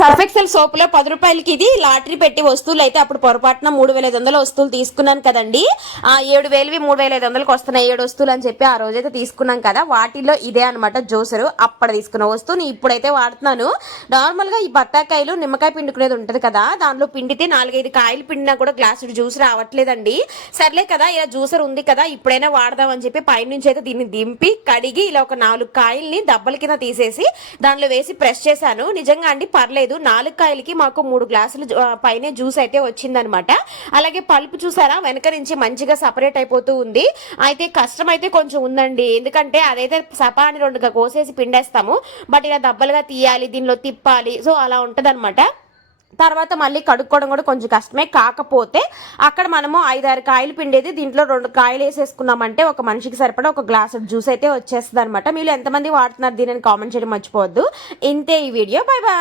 Surf Excel soap లో 10 రూపాయలకి ఇది లాటరీ పెట్టి వస్తువులు అయితే అప్పుడు పొరపాటున 3500 వస్తువులు తీసుకున్నాను కదండి. 7000వి 3500కి వస్తున్నాయి 7 వస్తువులు అని చెప్పి ఆ రోజైతే తీసుకున్నాం కదా. వాటిలో ఇదే అనమాట జ్యూసరు. అప్పుడు తీసుకున్న వస్తువుని ఇప్పుడైతే వాడుతున్నాను. నార్మల్ గా ఈ బత్తాకాయలు నిమ్మకాయ పిండుకునేది ఉంటది కదా, దాంట్లో పిండితే 4-5 కాయలు పిండినా కూడా గ్లాసు జ్యూస్ రావట్లేదండి. సర్లే కదా ఇలా జ్యూసర్ ఉంది కదా ఇప్పుడైనా వాడదాం అని చెప్పి పైనుంచి అయితే దీన్ని దింపి కడిగి ఇలా ఒక 4 కాయల్ని దబ్బల కింద తీసేసి దాంట్లో వేసి ప్రెస్ చేశాను. నిజంగా అండి పర్లేదు, 4 కాయలకి మాకు 3 గ్లాసులు పైనే జ్యూస్ అయితే వచ్చిందనమాట. అలాగే పల్పు చూసారా వెనక నుంచి మంచిగా సపరేట్ అయిపోతూ ఉంది. అయితే కష్టం అయితే కొంచెం ఉందండి, ఎందుకంటే అదైతే సపాని 2గా కోసేసి పిండేస్తాము, బట్ ఇలా దబ్బలుగా తీయాలి, దీనిలో తిప్పాలి, సో అలా ఉంటదన్నమాట. తర్వాత మళ్ళీ కడుక్కోవడం కూడా కొంచెం కష్టమే. కాకపోతే అక్కడ మనము 5-6 కాయలు పిండేది దీంట్లో 2 కాయలు వేసేసుకున్నామంటే ఒక మనిషికి సరిపడా ఒక గ్లాస్ జ్యూస్ అయితే వచ్చేస్తుంది అనమాట. మీరు ఎంతమంది వాడుతున్నారు దీనిని కామెంట్ చేయడం మర్చిపోవద్దు. ఇంతే ఈ వీడియో. Bye bye.